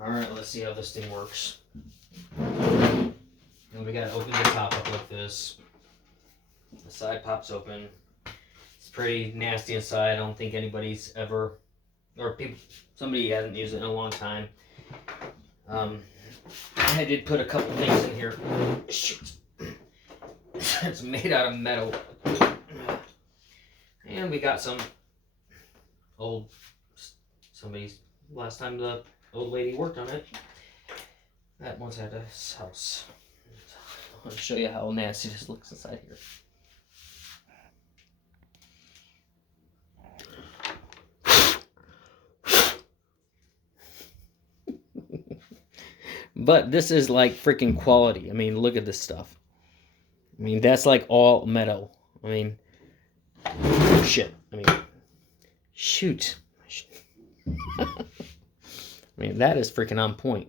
Alright, let's see how this thing works. And we gotta open the top up like this. The side pops open. It's pretty nasty inside. I don't think anybody's ever, or somebody hasn't used it in a long time. I did put a couple things in here. Shoot. It's made out of metal. And we got some last time the old lady worked on it. That one's at this house. I want to show you how nasty this looks inside here. But this is like freaking quality. I mean, look at this stuff. I mean, that's like all metal. I mean, shit. I mean, shoot. I mean, that is freaking on point.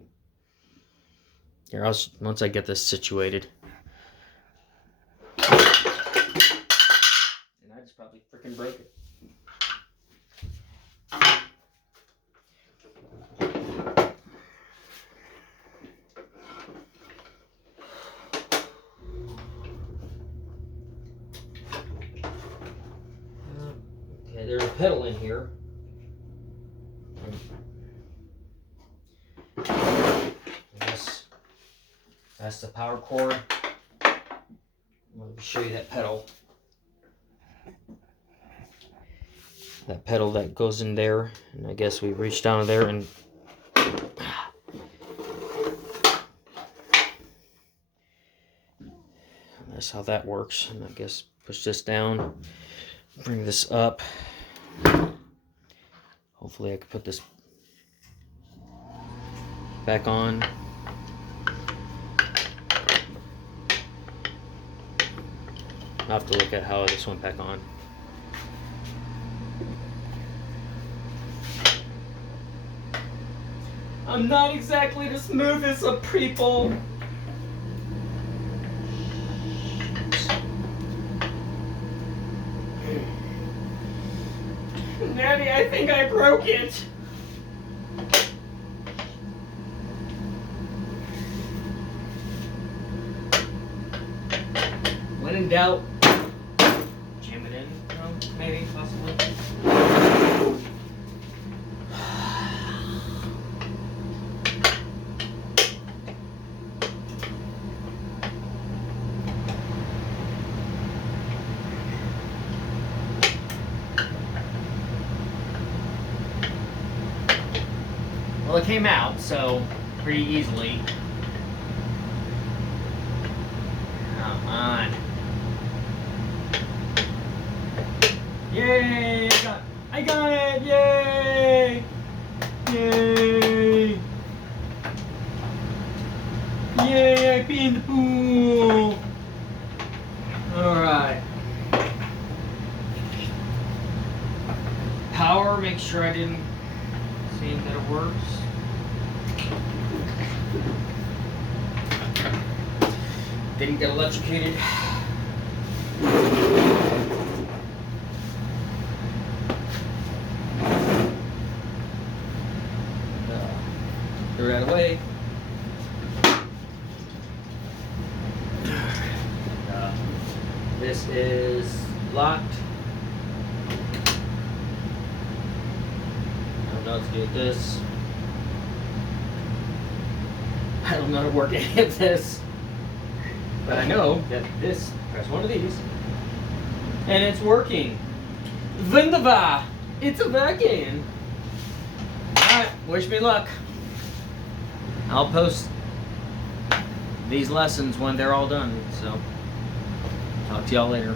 Here, once I get this situated. And I just probably freaking broke it. Okay, there's a pedal in here. That's the power cord. Let me show you that pedal. That pedal that goes in there. And I guess we reach down there and that's how that works. And I guess push this down, bring this up. Hopefully I can put this back on. I'll have to look at how this went back on. I'm not exactly the smoothest of people. Natty, I think I broke it. When in doubt, jam it in, maybe, possibly. Well, it came out, so pretty easily. Come on. Yay! I got it! Yay! Yay! Yay! I peed in the pool! Alright. Power, make sure I didn't see that it works. Didn't get electrocuted. Threw that away. This is locked. I don't know what to do with this. I don't know how to work any of this. But I know that this, press one of these, and it's working. Wunderbar! It's working! Alright, wish me luck. I'll post these lessons when they're all done, so talk to y'all later.